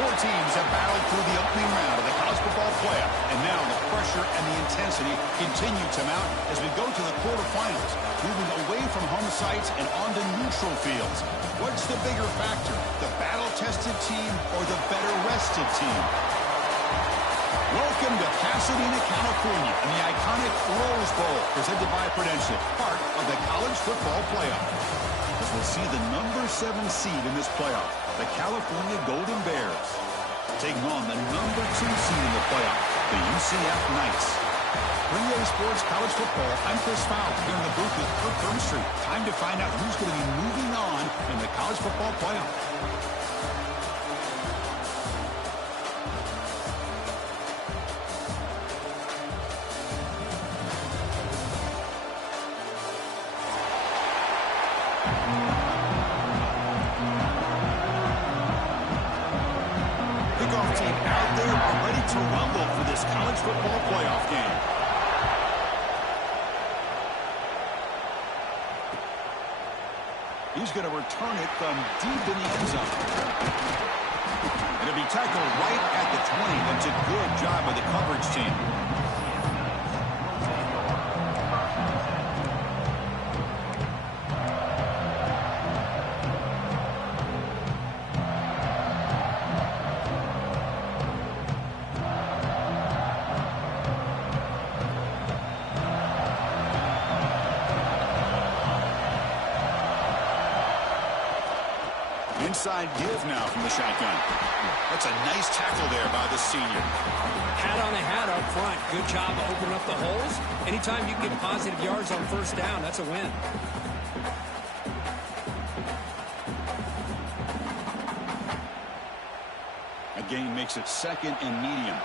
Four teams have battled through the opening round of the college football playoff, and now the pressure and the intensity continue to mount as we go to the quarterfinals, moving away from home sites and onto neutral fields. What's the bigger factor, the battle-tested team or the better-rested team? Welcome to Pasadena, California, and the iconic Rose Bowl, presented by Prudential, part of the college football playoff. As we'll see the number 7 seed in this playoff, the California Golden Bears, taking on the number 2 seed in the playoff, the UCF Knights. Relay Sports College Football, I'm Chris Fowler, here in the booth with Kirk Herbstreit. Time to find out who's going to be moving on in the college football playoff. Kickoff team out there are ready to rumble for this college football playoff game. He's going to return it from deep in the end zone. It'll be tackled right at the 20. That's a good job by the coverage team. Inside give now from the shotgun. That's a nice tackle there by the senior. Hat on a hat up front. Good job of opening up the holes. Anytime you get positive yards on first down, that's a win. A gain makes it second and medium.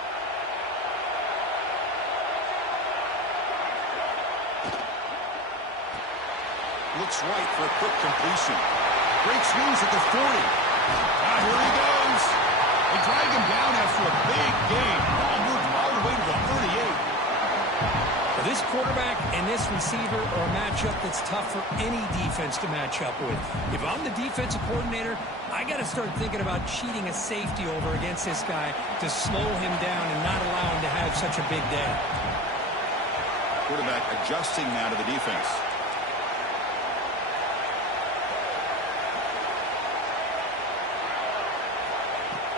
Looks right for a quick completion. Breaks loose at the 40. Here he goes. They drag him down after a big gain. Ball moved all the way to the 38. This quarterback and this receiver are a matchup that's tough for any defense to match up with. If I'm the defensive coordinator, I got to start thinking about cheating a safety over against this guy to slow him down and not allow him to have such a big day. Quarterback adjusting now to the defense.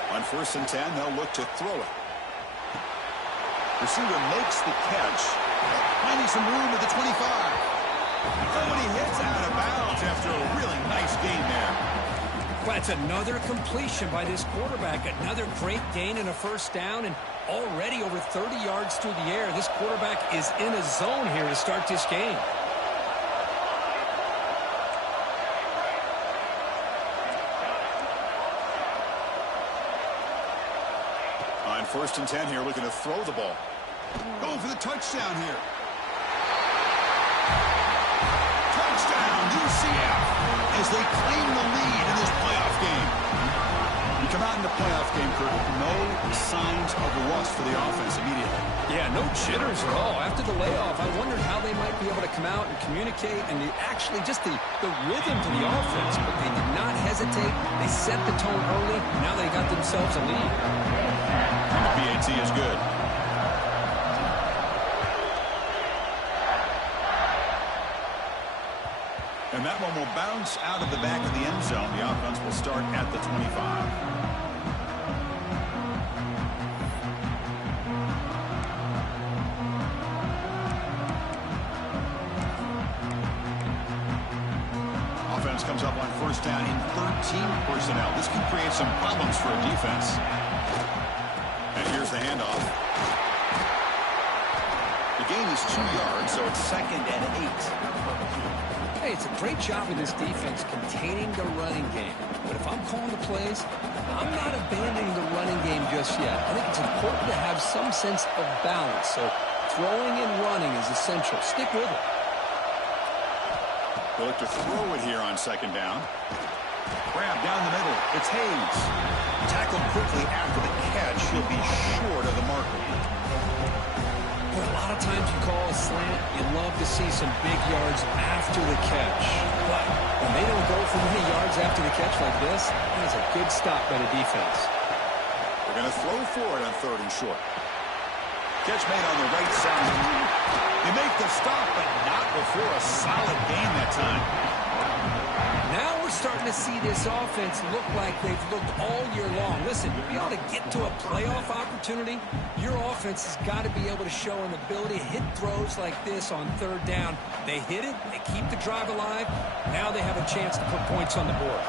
On 1st and 10, they'll look to throw it. Receiver makes the catch, finding some room at the 25. Oh, and he hits out of bounds after a really nice gain there. Well, that's another completion by this quarterback. Another great gain and a first down, and already over 30 yards through the air. This quarterback is in a zone here to start this game. On 1st and 10 here, looking to throw the ball. Going for the touchdown here. Touchdown, UCF, as they claim the lead in this playoff game. You come out in the playoff game, Kirk, no signs of rust for the offense immediately. Yeah, no jitters at all. After the layoff, I wondered how they might be able to come out and communicate and actually just the rhythm to the offense. But they did not hesitate. They set the tone early. Now they got themselves a lead. And the PAT is good. And that one will bounce out of the back of the end zone. The offense will start at the 25. Offense comes up on 1st down in 13 personnel. This can create some problems for a defense. And here's the handoff. The gain is 2 yards, so it's 2nd and 8. Hey, it's a great job of this defense containing the running game. But if I'm calling the plays, I'm not abandoning the running game just yet. I think it's important to have some sense of balance. So throwing and running is essential. Stick with it. They'll look to throw it here on 2nd down. Grab down the middle. It's Hayes. Tackled quickly after the catch. He'll be short of the marker. But a lot of times you call a slant, you love to see some big yards after the catch. But when they don't go for many yards after the catch like this, that is a good stop by the defense. going to throw for it on 3rd and short. Catch made on the right side. They make the stop, but not before a solid gain that time. Now we're starting to see this offense look like they've looked all year long. Listen, to be able to get to a playoff opportunity, your offense has got to be able to show an ability to hit throws like this on 3rd down. They hit it, they keep the drive alive. Now they have a chance to put points on the board.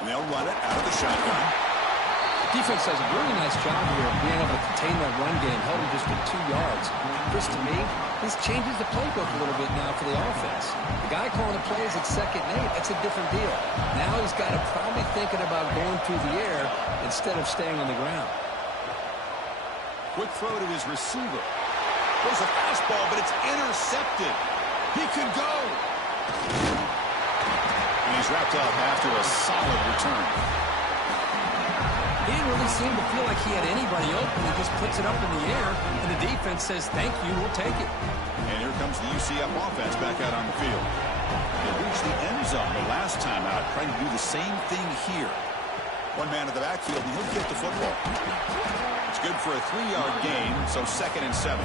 And they'll run it out of the shotgun. Defense does a really nice job here of being able to contain that run game, held him just to 2 yards. Chris, to me, this changes the playbook a little bit now for the offense. The guy calling the plays at 2nd and 8, that's a different deal. Now he's got to probably thinking about going through the air instead of staying on the ground. Quick throw to his receiver. There's a fastball, but it's intercepted. He could go. And he's wrapped up after a solid return. He didn't really seem to feel like he had anybody open. He just puts it up in the air, and the defense says, thank you, we'll take it. And here comes the UCF offense back out on the field. They reached the end zone the last time out, trying to do the same thing here. One man in the backfield, and he'll get the football. It's good for a 3-yard gain, so 2nd and 7.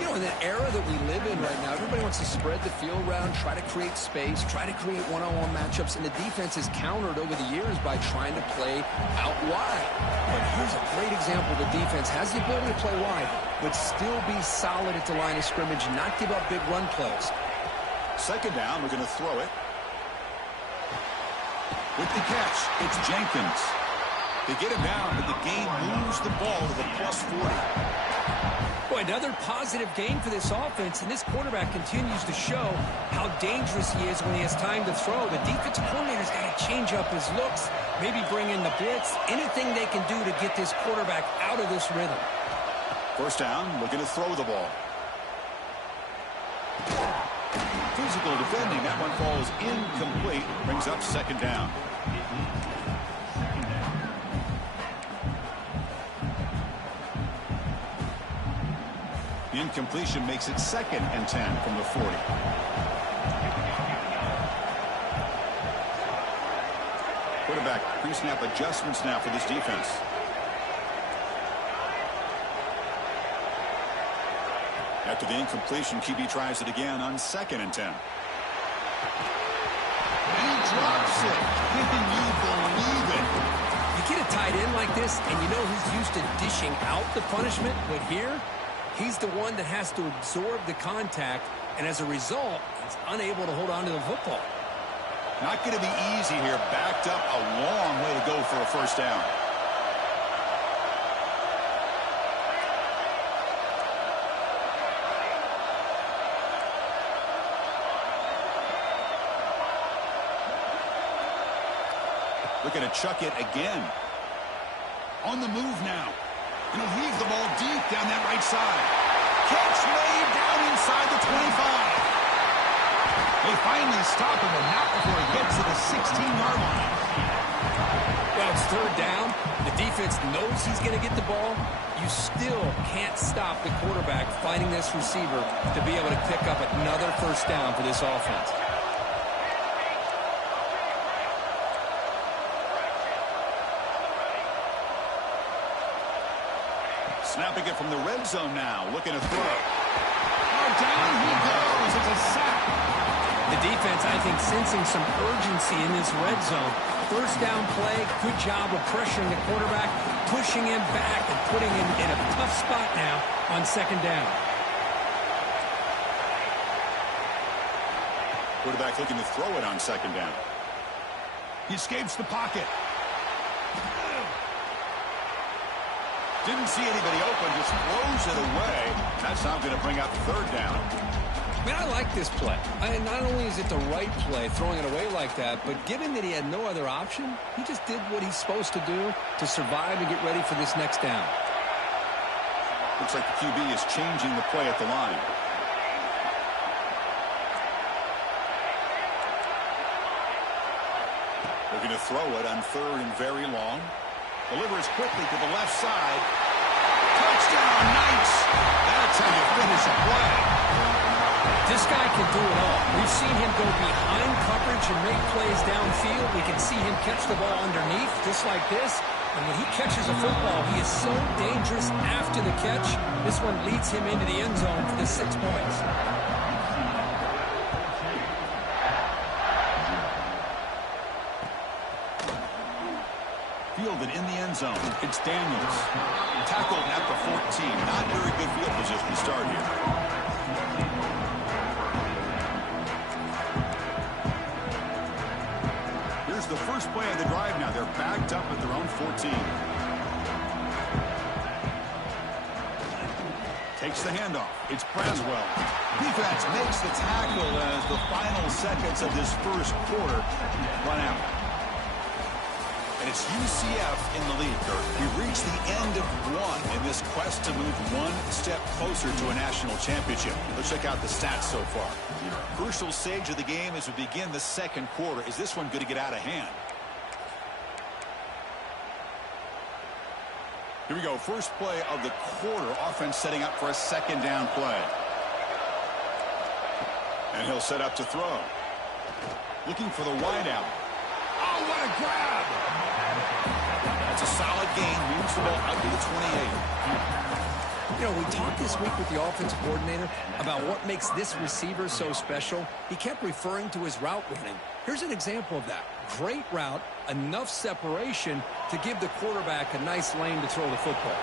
You know, in the era that we live in right now, everybody wants to spread the field around, try to create space, try to create one-on-one matchups, and the defense has countered over the years by trying to play out wide. But here's a great example. The defense has the ability to play wide, but still be solid at the line of scrimmage, not give up big run plays. 2nd down, we're going to throw it. With the catch, it's Jenkins. They get him down, but the game moves the ball to the +40. Boy, another positive game for this offense, and this quarterback continues to show how dangerous he is when he has time to throw. The defensive coordinator's got to change up his looks, maybe bring in the blitz, anything they can do to get this quarterback out of this rhythm. 1st down, looking to throw the ball. Physical defending, that one falls incomplete, brings up 2nd down. Incompletion makes it 2nd and 10 from the 40. Quarterback pre-snap adjustments now for this defense. After the incompletion, QB tries it again on 2nd and 10. He drops it. Can you believe it? You get a tight end like this, and you know he's used to dishing out the punishment, but here, he's the one that has to absorb the contact, and as a result, he's unable to hold on to the football. Not going to be easy here. Backed up a long way to go for a 1st down. Looking to chuck it again. On the move now. And he'll leave the ball deep down that right side. Catch made down inside the 25. They finally stop him, but not before he gets to the 16-yard line. Well, it's 3rd down. The defense knows he's going to get the ball. You still can't stop the quarterback fighting this receiver to be able to pick up another 1st down for this offense. Snapping it from the red zone now, looking to throw. Oh, down he goes. It's a sack. The defense, I think, sensing some urgency in this red zone. 1st down play, good job of pressuring the quarterback, pushing him back and putting him in a tough spot now on 2nd down. Quarterback looking to throw it on 2nd down. He escapes the pocket. Didn't see anybody open, just throws it away. That's not going to bring up 3rd down. Man, I like this play. Not only is it the right play, throwing it away like that, but given that he had no other option, he just did what he's supposed to do to survive and get ready for this next down. Looks like the QB is changing the play at the line. Looking to throw it on 3rd and very long. Delivers quickly to the left side. Touchdown, Knights! That's how you finish a play. This guy can do it all. We've seen him go behind coverage and make plays downfield. We can see him catch the ball underneath, just like this. And when he catches a football, he is so dangerous after the catch. This one leads him into the end zone for the 6 points. Fielded in the end zone. It's Daniels. Tackled at the 14. Not very good field position to start here. Here's the first play of the drive now. They're backed up at their own 14. Takes the handoff. It's Braswell. Defense makes the tackle as the final seconds of this first quarter run out. And it's UCF in the lead, Kirk. We've reached the end of one in this quest to move one step closer to a national championship. Let's check out the stats so far. Crucial stage of the game as we begin the second quarter. Is this one going to get out of hand? Here we go. First play of the quarter. Offense setting up for a second down play. And he'll set up to throw. Looking for the wideout. Oh, what a grab! That's a solid gain. Moves the ball out to the 28. You know, we talked this week with the offensive coordinator about what makes this receiver so special. He kept referring to his route running. Here's an example of that. Great route, enough separation to give the quarterback a nice lane to throw the football.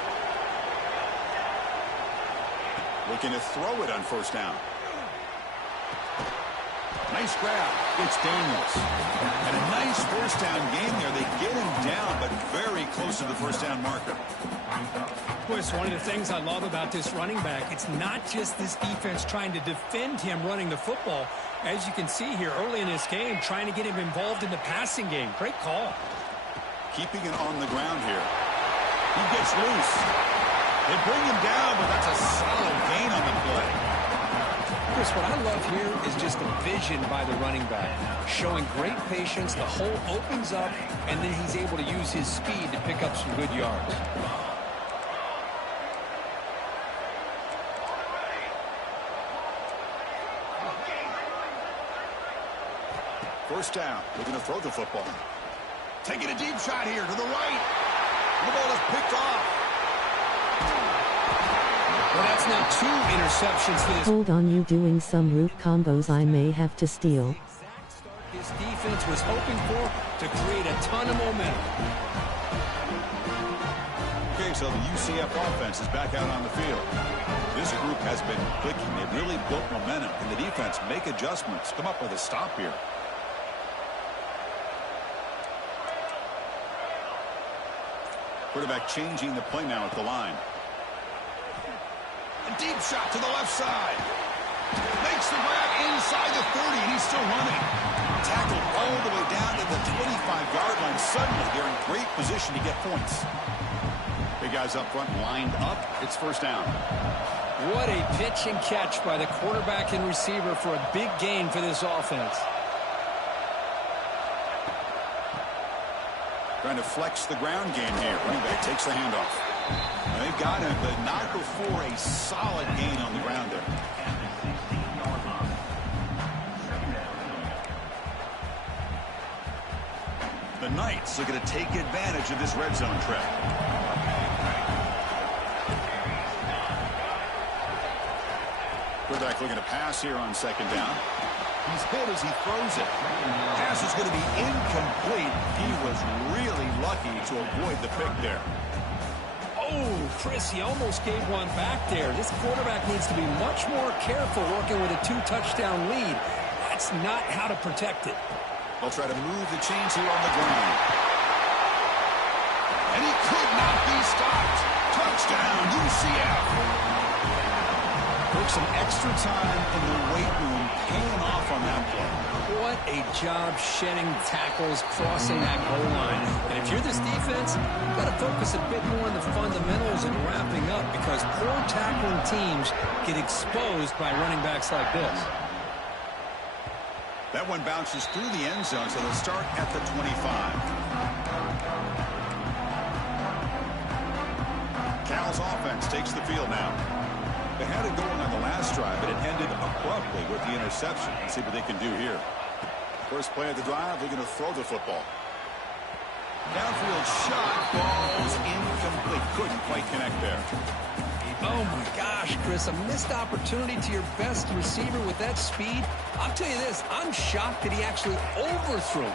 Looking to throw it on first down. Nice grab. It's Daniels. And a nice first down game there. They get him down, but very close to the first down marker. Chris, one of the things I love about this running back, it's not just this defense trying to defend him running the football. As you can see here early in this game, trying to get him involved in the passing game. Great call. Keeping it on the ground here. He gets loose. They bring him down, but that's a solid gain on the play. Chris, what I love here is just the vision by the running back. Showing great patience, the hole opens up, and then he's able to use his speed to pick up some good yards. First down. Looking to throw the football. Taking a deep shot here to the right. The ball is picked off. Well, that's now 2 interceptions for this. Hold on, you doing some route combos I may have to steal. This defense was hoping for to create a ton of momentum. Okay, so the UCF offense is back out on the field. This group has been clicking. They've really built momentum. And the defense make adjustments. Come up with a stop here. Quarterback changing the play now at the line. A deep shot to the left side. Makes the grab inside the 30, and he's still running. Tackled all the way down to the 25-yard line. Suddenly, they're in great position to get points. Big guys up front lined up. It's first down. What a pitch and catch by the quarterback and receiver for a big gain for this offense. Trying to flex the ground game here. Running back takes the handoff. And they've got him, but not before a solid gain on the ground there. The Knights are going to take advantage of this red zone trap. Quarterback looking to pass here on second down. He's hit as he throws it. Pass is going to be incomplete. He was really lucky to avoid the pick there. Oh, Chris, he almost gave one back there. This quarterback needs to be much more careful working with a 2-touchdown lead. That's not how to protect it. They'll try to move the chains here on the ground. And he could not be stopped. Touchdown, UCF. Took some extra time in the weight room, paying off on that play. What a job shedding tackles, crossing that goal line. And if you're this defense, you've got to focus a bit more on the fundamentals and wrapping up, because poor tackling teams get exposed by running backs like this. That one bounces through the end zone, so they'll start at the 25. Cal's offense takes the field now. They had it going on the last drive, but it ended abruptly with the interception. Let's see what they can do here. First play of the drive, they're going to throw the football. Downfield shot, ball's incomplete. Couldn't quite connect there. Oh, my gosh, Chris, a missed opportunity to your best receiver with that speed. I'll tell you this, I'm shocked that he actually overthrew.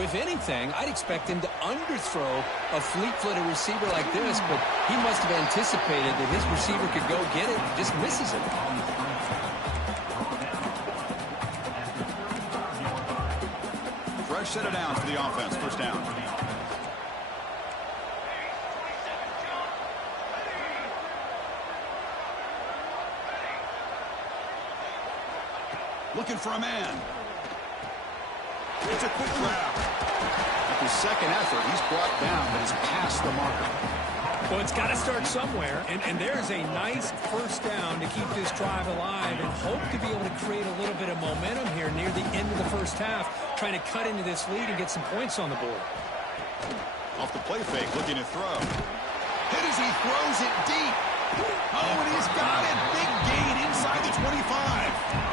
If anything, I'd expect him to underthrow a fleet-footed receiver like this, but he must have anticipated that his receiver could go get it and just misses it. Fresh set of downs for the offense. First down. Looking for a man. It's a quick grab. After second effort, he's brought down, but he's past the marker. Well, it's got to start somewhere, and there's a nice first down to keep this drive alive and hope to be able to create a little bit of momentum here near the end of the first half, trying to cut into this lead and get some points on the board. Off the play fake, looking to throw. Hit as he throws it deep. Oh, and he's got it. Big gain inside the 25.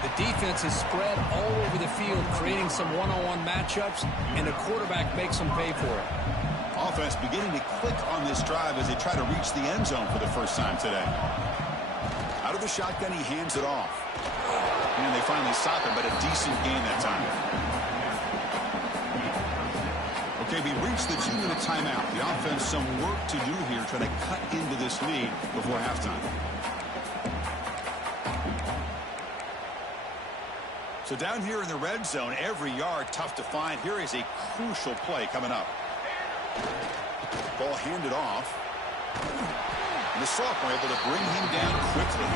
The defense is spread all over the field, creating some one-on-one matchups, and the quarterback makes them pay for it. Offense beginning to click on this drive as they try to reach the end zone for the first time today. Out of the shotgun, he hands it off. And they finally stop him, but a decent gain that time. Okay, we reached the 2-minute timeout. The offense some work to do here, trying to cut into this lead before halftime. So down here in the red zone, every yard tough to find. Here is a crucial play coming up. Ball handed off. And the sophomore able to bring him down quickly.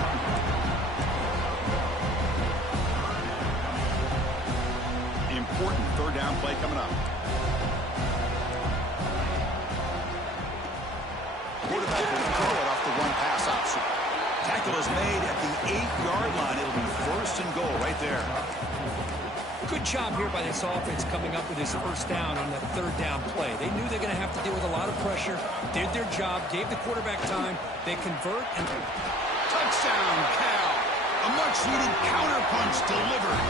Important third down play coming up. Quarterback will throw it off the one-pass option. Tackle is made at the 8-yard line. It'll be first and goal right there. Good job here by this offense coming up with his first down on the third down play. They knew they're going to have to deal with a lot of pressure, did their job, gave the quarterback time. They convert and... Touchdown, Cal! A much-needed counterpunch delivered.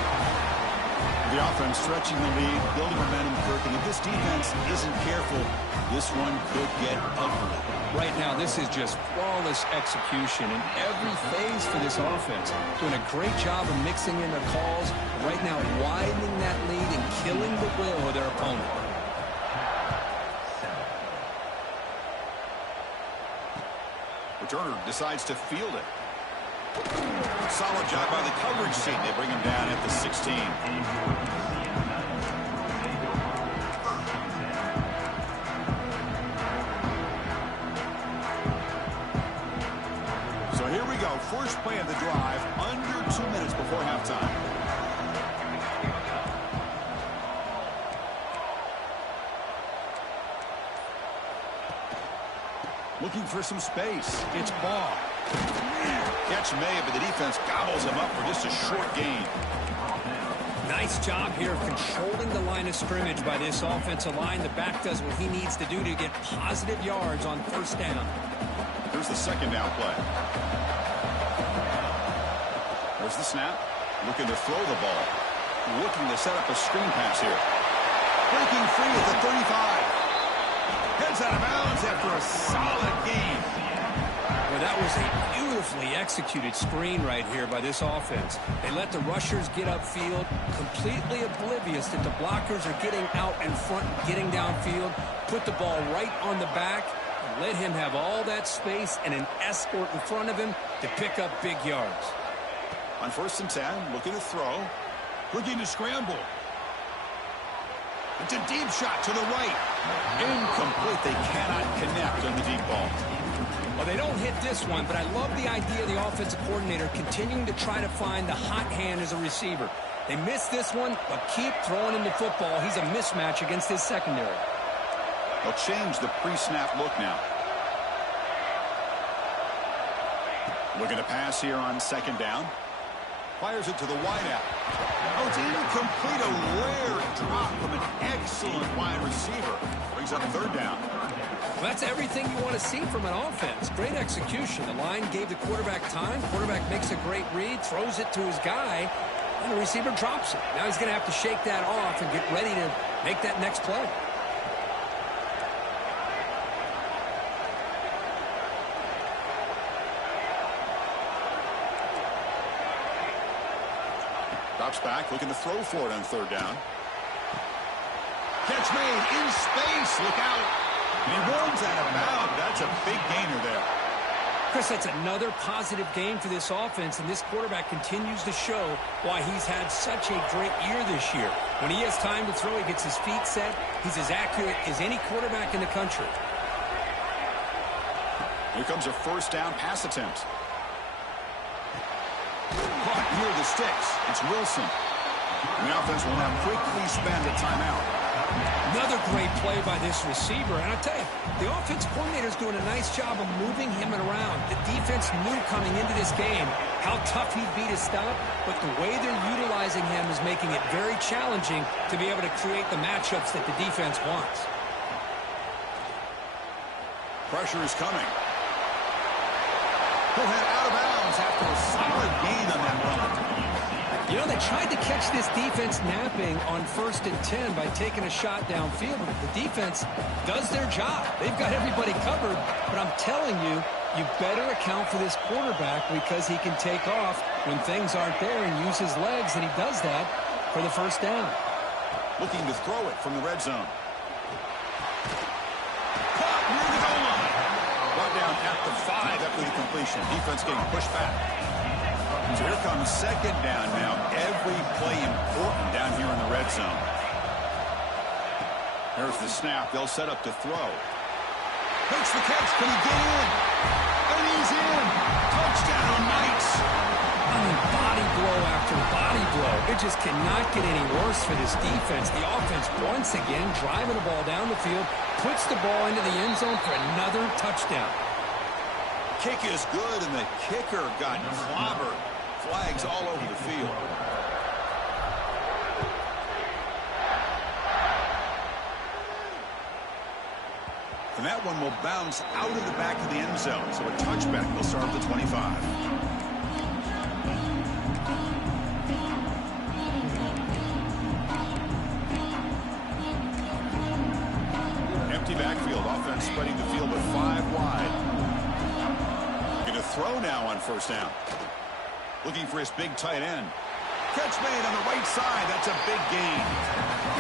The offense stretching the lead, building momentum, Kirk, and if this defense isn't careful, this one could get ugly. Right now, this is just flawless execution in every phase for this offense. Doing a great job of mixing in their calls. Right now, widening that lead and killing the will of their opponent. Returner decides to field it. Solid job by the coverage team. They bring him down at the 16. So here we go. First play of the drive, under 2 minutes before halftime. Looking for some space. It's Ball. Catch made, but the defense gobbles him up for just a short gain. Nice job here of controlling the line of scrimmage by this offensive line. The back does what he needs to do to get positive yards on first down. Here's the second down play. There's the snap. Looking to throw the ball. Looking to set up a screen pass here. Breaking free at the 35. Heads out of bounds after a solid gain. Well, that was a beautifully executed screen right here by this offense. They let the rushers get upfield, completely oblivious that the blockers are getting out in front, getting downfield, put the ball right on the back, and let him have all that space and an escort in front of him to pick up big yards. On 1st and 10, looking to throw, looking to scramble. It's a deep shot to the right. Incomplete. They cannot connect on the deep ball. Well, they don't hit this one, but I love the idea of the offensive coordinator continuing to try to find the hot hand as a receiver. They missed this one, but keep throwing him the football. He's a mismatch against his secondary. They'll change the pre-snap look now. Looking to pass here on second down. Fires it to the wideout. Oh, it's incomplete. A rare drop from an excellent wide receiver. Brings up third down. Well, that's everything you want to see from an offense. Great execution. The line gave the quarterback time. Quarterback makes a great read, throws it to his guy, and the receiver drops it. Now he's going to have to shake that off and get ready to make that next play. Drops back, looking to throw for it on third down. Catch made in space. Look out. And he runs out of bounds. That's a big gainer there. Chris, that's another positive game for this offense, and this quarterback continues to show why he's had such a great year this year. When he has time to throw, he gets his feet set. He's as accurate as any quarterback in the country. Here comes a first down pass attempt. Caught near the sticks. It's Wilson. And the offense will now quickly spend a timeout. Another great play by this receiver. And I tell you, the offense coordinator's doing a nice job of moving him around. The defense knew coming into this game how tough he'd be to stop, but the way they're utilizing him is making it very challenging to be able to create the matchups that the defense wants. Pressure is coming. He'll head out of bounds after a solid gain on that run. You know, they tried to catch this defense napping on 1st and 10 by taking a shot downfield, but the defense does their job. They've got everybody covered, but I'm telling you, you better account for this quarterback because he can take off when things aren't there and use his legs, and he does that for the first down. Looking to throw it from the red zone. Caught near the goal line. Brought down at the 5 after the completion. Defense getting pushed back. So here comes second down now. Every play important down here in the red zone. Here's the snap. They'll set up to throw. Makes the catch. Can he get in? And he's in. Touchdown, Knights. I mean, body blow after body blow. It just cannot get any worse for this defense. The offense, once again, driving the ball down the field, puts the ball into the end zone for another touchdown. Kick is good, and the kicker got clobbered. Flags all over the field. And that one will bounce out of the back of the end zone. So a touchback will start at the 25. Empty backfield. Offense spreading the field with 5 wide. Going to throw now on first down. Looking for his big tight end. Catch made on the right side. That's a big gain.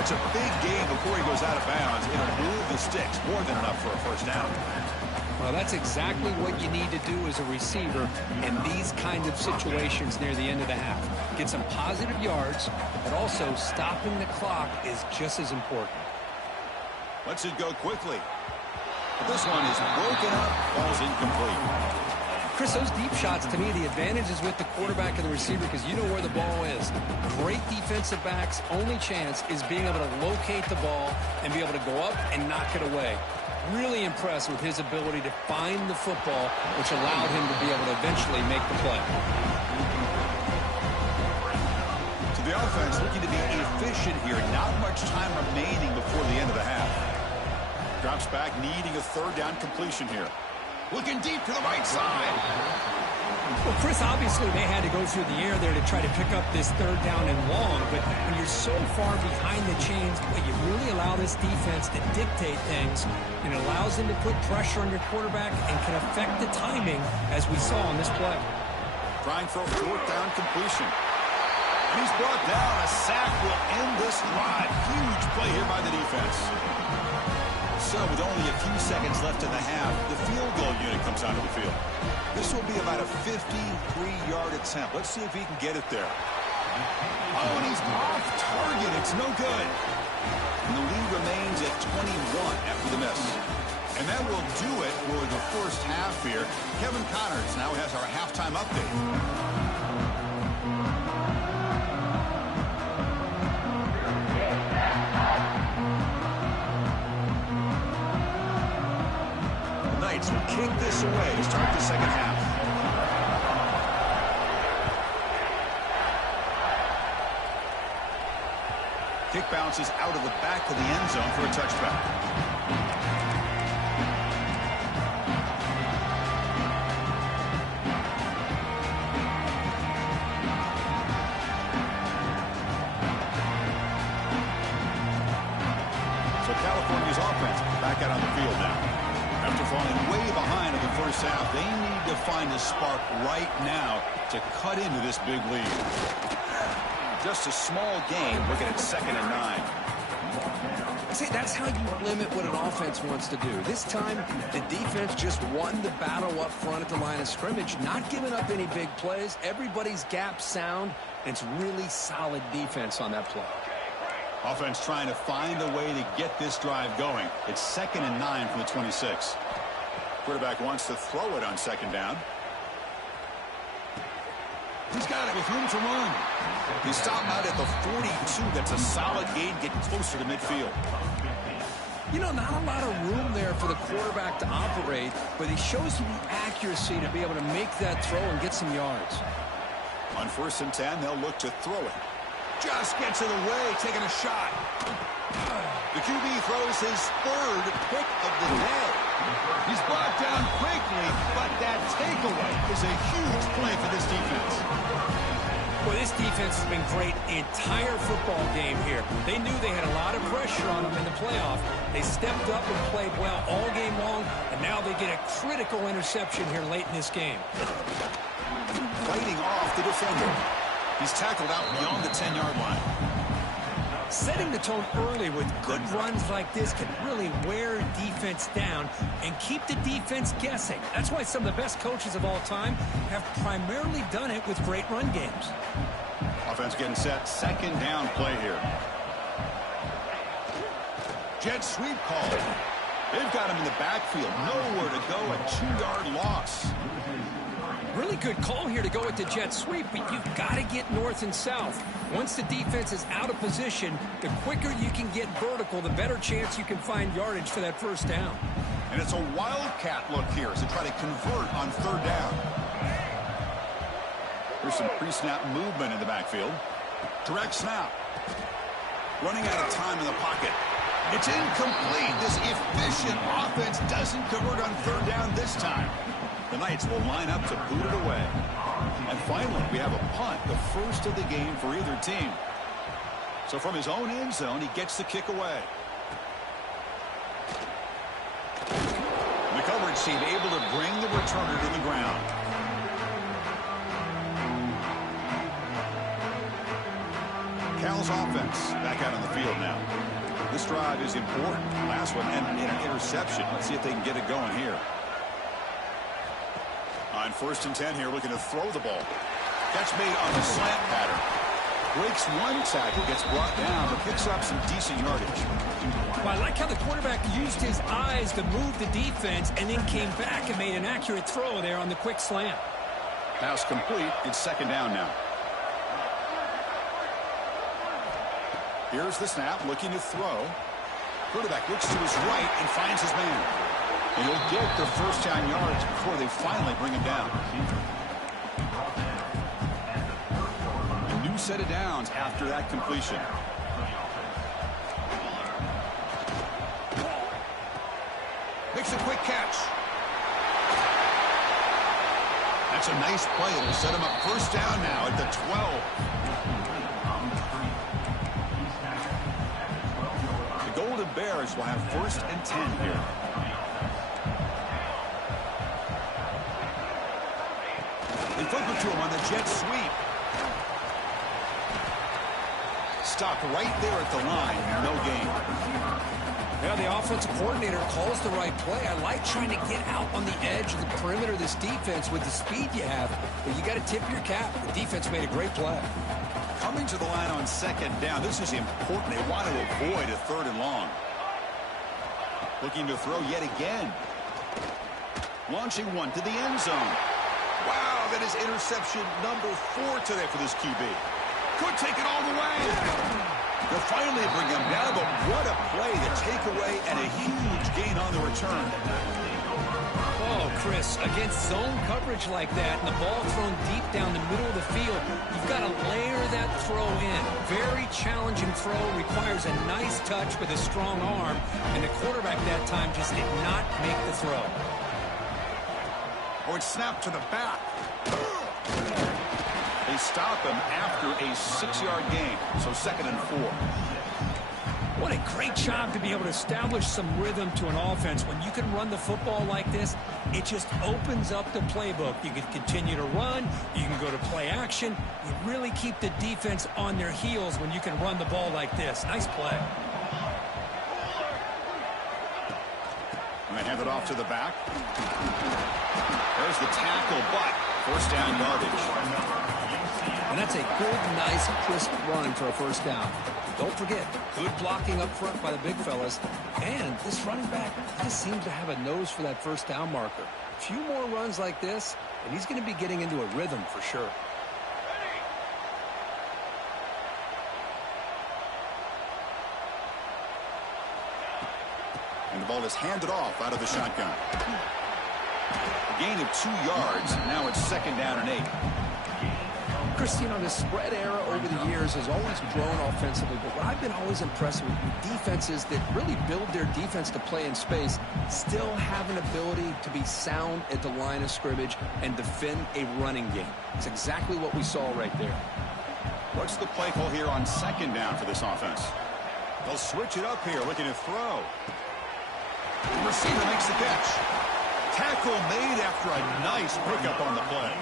That's a big gain before he goes out of bounds. It'll move the sticks. More than enough for a first down. Well, that's exactly what you need to do as a receiver in these kind of situations near the end of the half. Get some positive yards, but also stopping the clock is just as important. Lets it go quickly. But this one is broken up. Ball's incomplete. Chris, those deep shots, to me, the advantage is with the quarterback and the receiver because you know where the ball is. Great defensive backs' only chance is being able to locate the ball and be able to go up and knock it away. Really impressed with his ability to find the football, which allowed him to be able to eventually make the play. So the offense looking to be efficient here. Not much time remaining before the end of the half. Drops back, needing a third down completion here. Looking deep to the right side. Well, Chris, obviously they had to go through the air there to try to pick up this third down and long, but when you're so far behind the chains, you really allow this defense to dictate things, and it allows them to put pressure on your quarterback and can affect the timing, as we saw on this play. Trying for a fourth down completion. And he's brought down. A sack will end this drive. Huge play here by the defense. So with only a few seconds left in the half, the field goal unit comes onto the field. This will be about a 53-yard attempt. Let's see if he can get it there. Oh, and he's off target. It's no good. And the lead remains at 21 after the miss. And that will do it for the first half here. Kevin Connors now has our halftime update. Knights will kick this away to start the second half. Kick bounces out of the back of the end zone for a touchback. So California's offense back out on the field now. After falling way behind in the first half, they need to find a spark right now to cut into this big lead. Just a small game, looking at 2nd and 9. See, that's how you limit what an offense wants to do. This time, the defense just won the battle up front at the line of scrimmage, not giving up any big plays. Everybody's gap sound, and it's really solid defense on that play. Offense trying to find a way to get this drive going. It's 2nd and 9 from the 26. Quarterback wants to throw it on 2nd down. He's got it with room to run. He stopped out at the 42. That's a solid gain, getting closer to midfield. You know, not a lot of room there for the quarterback to operate, but he shows you the accuracy to be able to make that throw and get some yards. On 1st and 10, they'll look to throw it. Just gets it away, taking a shot. The QB throws his 3rd pick of the day. He's brought down quickly, but that takeaway is a huge play for this defense. Well, this defense has been great the entire football game here. They knew they had a lot of pressure on them in the playoff. They stepped up and played well all game long, and now they get a critical interception here late in this game. Fighting off the defender. He's tackled out beyond the 10-yard line. Setting the tone early with good runs like this can really wear defense down and keep the defense guessing. That's why some of the best coaches of all time have primarily done it with great run games. Offense getting set. 2nd down play here. Jet sweep call. They've got him in the backfield. Nowhere to go. A 2-yard loss. Really good call here to go with the jet sweep, but you've got to get north and south. Once the defense is out of position, the quicker you can get vertical, the better chance you can find yardage for that 1st down. And it's a wildcat look here as they try to convert on 3rd down. There's some pre-snap movement in the backfield. Direct snap. Running out of time in the pocket. It's incomplete. This efficient offense doesn't convert on 3rd down this time. The Knights will line up to boot it away. And finally, we have a punt, the first of the game for either team. So from his own end zone, he gets the kick away. The coverage team able to bring the returner to the ground. Cal's offense back out on the field now. This drive is important. Last one ended in an interception. Let's see if they can get it going here. On 1st and 10 here, looking to throw the ball. Catch made on the slant pattern. Breaks one tackle, gets brought down, but picks up some decent yardage. Well, I like how the quarterback used his eyes to move the defense and then came back and made an accurate throw there on the quick slant. Pass complete. It's 2nd down now. Here's the snap, looking to throw. Quarterback looks to his right and finds his man. And he'll get the 1st down yards before they finally bring him down. A new set of downs after that completion. Makes a quick catch. That's a nice play. It'll set him up 1st down now at the 12. The Golden Bears will have 1st and 10 here. They flip it to him on the jet sweep. Stopped right there at the line. No gain. Yeah, the offensive coordinator calls the right play. I like trying to get out on the edge of the perimeter of this defense with the speed you have. But you got to tip your cap. The defense made a great play. Coming to the line on 2nd down. This is important. They want to avoid a 3rd and long. Looking to throw yet again. Launching one to the end zone. Wow, that is interception number 4 today for this QB. Could take it all the way. They'll finally bring him down, but what a play, the takeaway, and a huge gain on the return. Oh, Chris, against zone coverage like that and the ball thrown deep down the middle of the field, you've got to layer that throw in. Very challenging throw, requires a nice touch with a strong arm, and the quarterback that time just did not make the throw. Oh, it's snapped to the back. They stop him after a 6-yard gain, so 2nd and 4. What a great job to be able to establish some rhythm to an offense. When you can run the football like this, it just opens up the playbook. You can continue to run. You can go to play action. You really keep the defense on their heels when you can run the ball like this. Nice play. And they hand it off to the back. There's the tackle, but first down yardage. And that's a good, nice, crisp run for a first down. Don't forget, good blocking up front by the big fellas. And this running back just seems to have a nose for that first down marker. A few more runs like this, and he's going to be getting into a rhythm for sure. And the ball is handed off out of the shotgun. A gain of 2 yards. Now it's 2nd down and 8. Chris, you know, the spread era over the years has always grown offensively, but what I've been always impressed with defenses that really build their defense to play in space still have an ability to be sound at the line of scrimmage and defend a running game. It's exactly what we saw right there. What's the play call here on 2nd down for this offense? They'll switch it up here, looking to throw. The receiver makes the catch. Tackle made after a nice pickup on the play.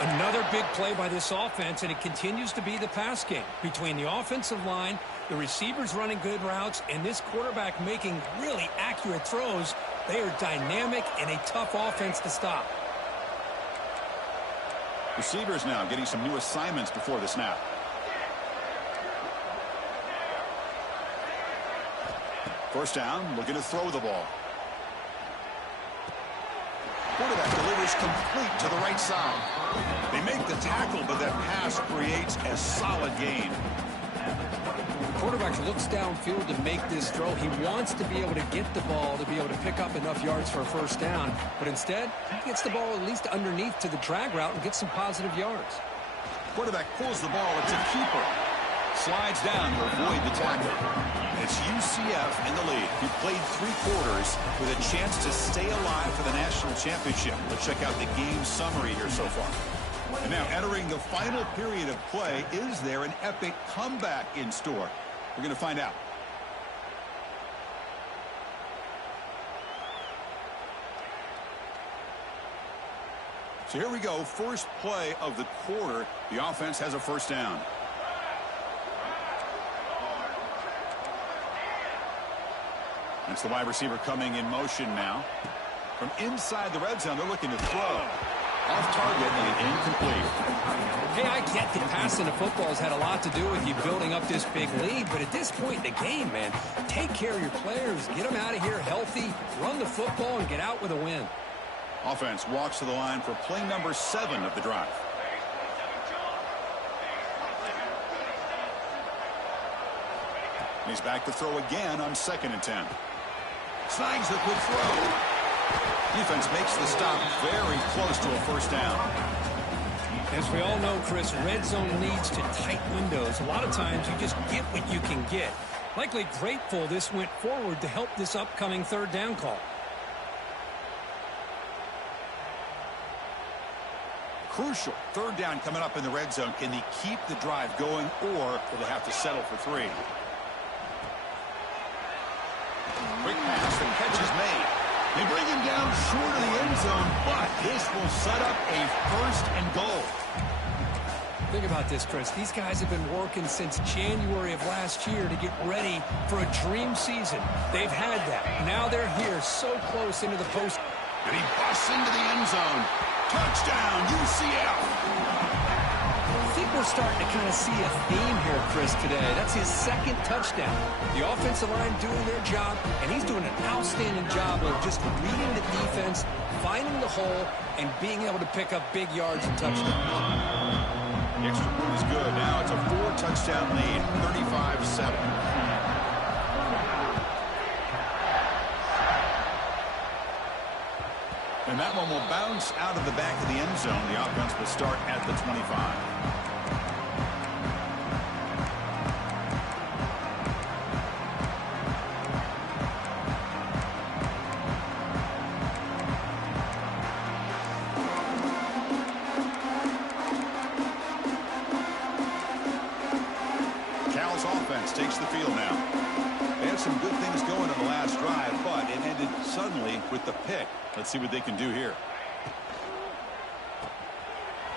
Another big play by this offense, and it continues to be the pass game. Between the offensive line, the receivers running good routes, and this quarterback making really accurate throws, they are dynamic and a tough offense to stop. Receivers now getting some new assignments before the snap. First down, looking to throw the ball. Quarterback delivers complete to the right side. They make the tackle, but that pass creates a solid gain. The quarterback looks downfield to make this throw. He wants to be able to get the ball to be able to pick up enough yards for a first down, but instead, he gets the ball at least underneath to the drag route and gets some positive yards. Quarterback pulls the ball. It's a keeper. Slides down to avoid the tackle. It's UCF in the lead. He played 3 quarters with a chance to stay alive for the national championship. Let's check out the game summary here so far. And now entering the final period of play, is there an epic comeback in store? We're going to find out. So here we go. First play of the quarter. The offense has a first down. That's the wide receiver coming in motion now. From inside the red zone, they're looking to throw. Off target and incomplete. Hey, I get that passing the football has had a lot to do with you building up this big lead, but at this point in the game, man, take care of your players. Get them out of here healthy, run the football, and get out with a win. Offense walks to the line for play number 7 of the drive. He's back to throw again on 2nd and 10. Snags the quick throw. Defense makes the stop very close to a first down. As we all know, Chris, red zone leads to tight windows. A lot of times you just get what you can get. Likely grateful this went forward to help this upcoming 3rd down call. Crucial 3rd down coming up in the red zone. Can they keep the drive going, or will they have to settle for 3? Quick pass, the catch is made. They bring him down short of the end zone, but this will set up a 1st and goal. Think about this, Chris. These guys have been working since January of last year to get ready for a dream season. They've had that. Now they're here so close into the post. And he busts into the end zone. Touchdown, UCF. I think we're starting to kind of see a theme here, Chris, today. That's his 2nd touchdown. The offensive line doing their job, and he's doing an outstanding job of just reading the defense, finding the hole, and being able to pick up big yards and touchdowns. The extra point is good. Now it's a 4-touchdown lead, 35-7. And that one will bounce out of the back of the end zone. The offense will start at the 25. Cal's offense takes the field now. They had some good things going on the last drive, but it ended suddenly with the pick. Let's see what they can do here.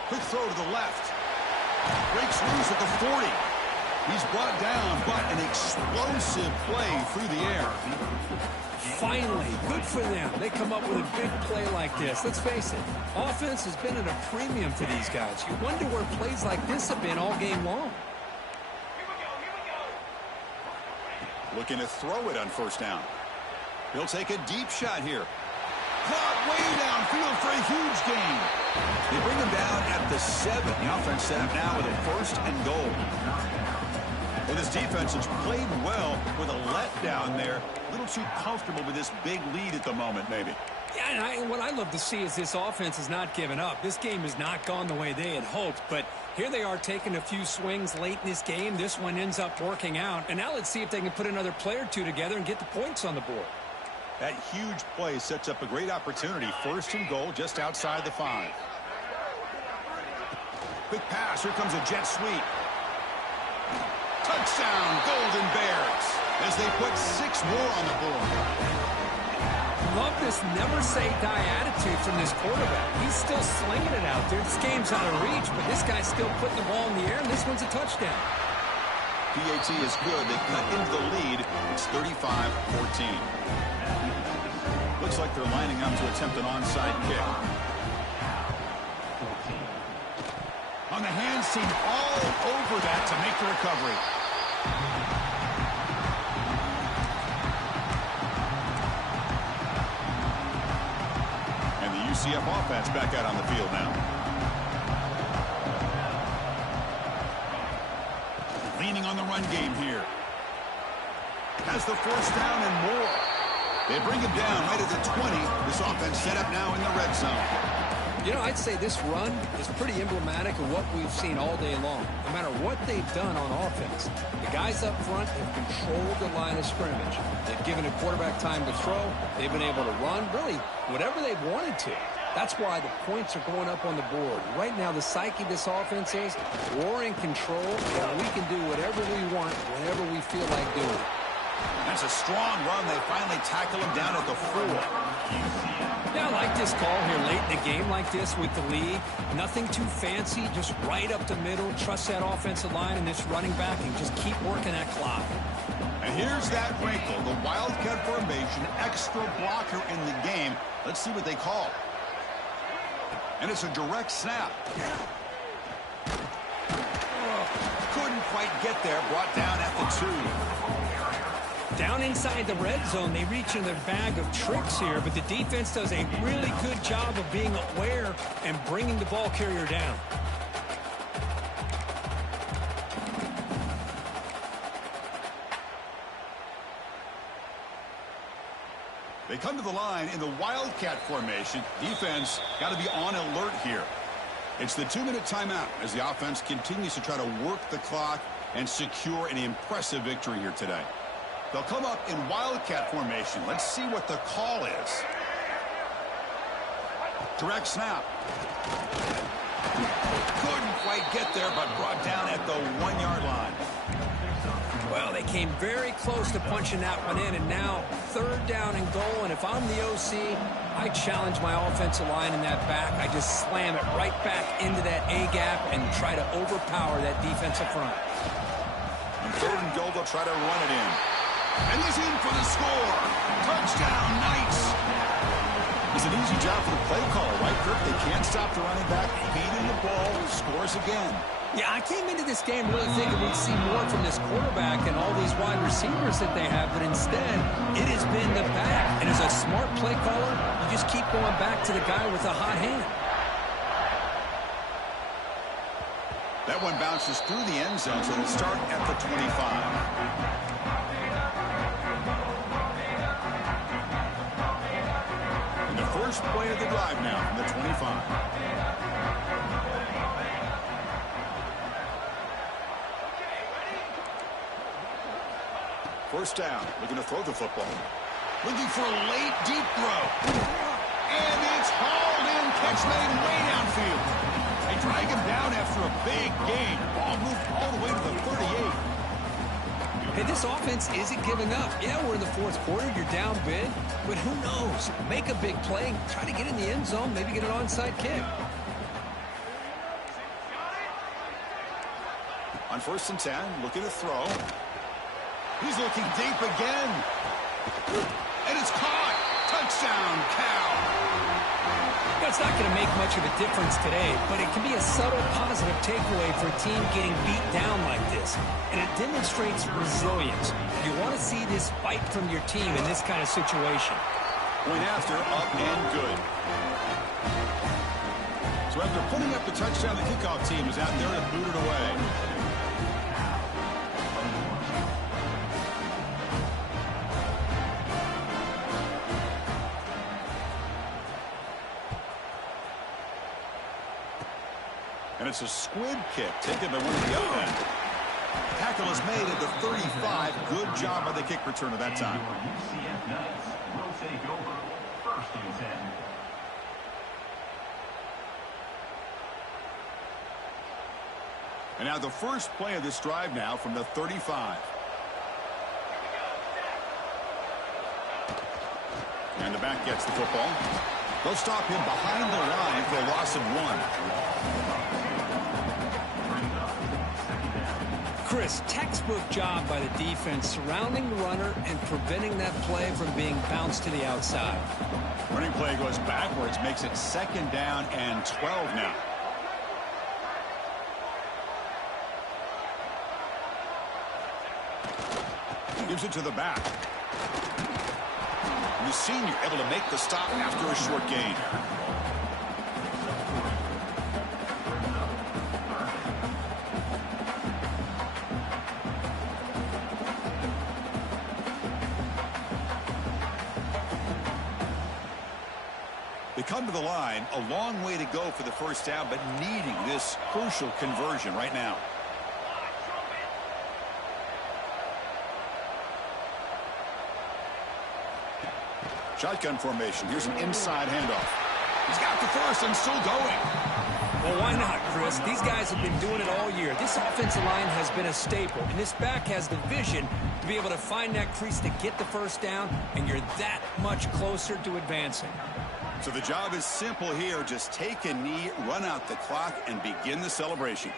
Quick throw to the left. Breaks loose at the 40. He's brought down, but an explosive play through the air. Finally, good for them. They come up with a big play like this. Let's face it, offense has been at a premium for these guys. You wonder where plays like this have been all game long. Looking to throw it on first down. He'll take a deep shot here. Caught way downfield for a huge gain. They bring him down at the 7. The offense set up now with a 1st and goal. Well, this defense has played well with a letdown there. A little too comfortable with this big lead at the moment, maybe. Yeah, and what I love to see is this offense has not given up. This game has not gone the way they had hoped, but here they are taking a few swings late in this game. This one ends up working out, and now let's see if they can put another play or two together and get the points on the board. That huge play sets up a great opportunity. 1st and goal just outside the 5. Quick pass. Here comes a jet sweep. Touchdown, Golden Bears, as they put 6 more on the board. Love this never-say-die attitude from this quarterback. He's still slinging it out there. This game's out of reach, but this guy's still putting the ball in the air, and this one's a touchdown. PAT is good. They cut into the lead. It's 35-14. Looks like they're lining up to attempt an onside kick. On the hands team all over that to make the recovery. And the UCF offense back out on the field now. Leaning on the run game here. Has the 1st down and more. They bring him down right at the 20. This offense set up now in the red zone. You know, I'd say this run is pretty emblematic of what we've seen all day long. No matter what they've done on offense, the guys up front have controlled the line of scrimmage. They've given a quarterback time to throw. They've been able to run, really, whatever they've wanted to. That's why the points are going up on the board. Right now, the psyche of this offense is we're in control, and we can do whatever we want whenever we feel like doing it. That's a strong run. They finally tackle him down at the 4. Yeah, I like this call here late in the game like this with the lead. Nothing too fancy, just right up the middle. Trust that offensive line and this running back and just keep working that clock. And here's that wrinkle, the Wildcat formation, extra blocker in the game. Let's see what they call. And it's a direct snap. Couldn't quite get there, brought down at the 2. Down inside the red zone, they reach in their bag of tricks here, but the defense does a really good job of being aware and bringing the ball carrier down. They come to the line in the Wildcat formation. Defense got to be on alert here. It's the 2-minute timeout as the offense continues to try to work the clock and secure an impressive victory here today. They'll come up in Wildcat formation. Let's see what the call is. Direct snap. Couldn't quite get there, but brought down at the 1-yard line. Well, they came very close to punching that one in, and now 3rd down and goal. And if I'm the OC, I challenge my offensive line in that back. I just slam it right back into that A-gap and try to overpower that defensive front. On 3rd and goal, they'll try to run it in. And he's in for the score. Touchdown, Knights. It's an easy job for the play caller, right, Kirk? They can't stop the running back. Feeding the ball, scores again. Yeah, I came into this game really thinking we'd see more from this quarterback and all these wide receivers that they have, but instead, it has been the back. And as a smart play caller, you just keep going back to the guy with a hot hand. That one bounces through the end zone, so they'll start at the 25. first play of the drive now from the 25. First down, looking to throw the football. Looking for a late, deep throw. And it's hauled in, catch made way downfield. They drag him down after a big gain. Ball moved all the way to the 38. Hey, this offense isn't giving up. Yeah, we're in the fourth quarter. You're down big. But who knows? Make a big play. Try to get in the end zone. Maybe get an onside kick. On 1st and 10, looking to throw. He's looking deep again. And it's caught. Touchdown, Cal. That's not going to make much of a difference today, but it can be a subtle positive takeaway for a team getting beat down like this. And it demonstrates resilience. You want to see this fight from your team in this kind of situation. Point after, up and good. So after putting up the touchdown, the kickoff team is out there to boot it away. And it's a squib kick taken by one of the other end. Tackle is made at the 35. Good job by the kick returner that time. UCF Knights will take over 1st and 10. And now the first play of this drive now from the 35. And the back gets the football. They'll stop him behind the line for a loss of 1. Chris, textbook job by the defense surrounding the runner and preventing that play from being bounced to the outside. Running play goes backwards, makes it 2nd down and 12 now. Gives it to the back. And the senior able to make the stop after a short gain. They come to the line, a long way to go for the first down, but needing this crucial conversion right now. Shotgun formation. Here's an inside handoff. He's got the first and still going. Well, why not, Chris? These guys have been doing it all year. This offensive line has been a staple, and this back has the vision to be able to find that crease to get the first down, and you're that much closer to advancing. So the job is simple here. Just take a knee, run out the clock, and begin the celebration.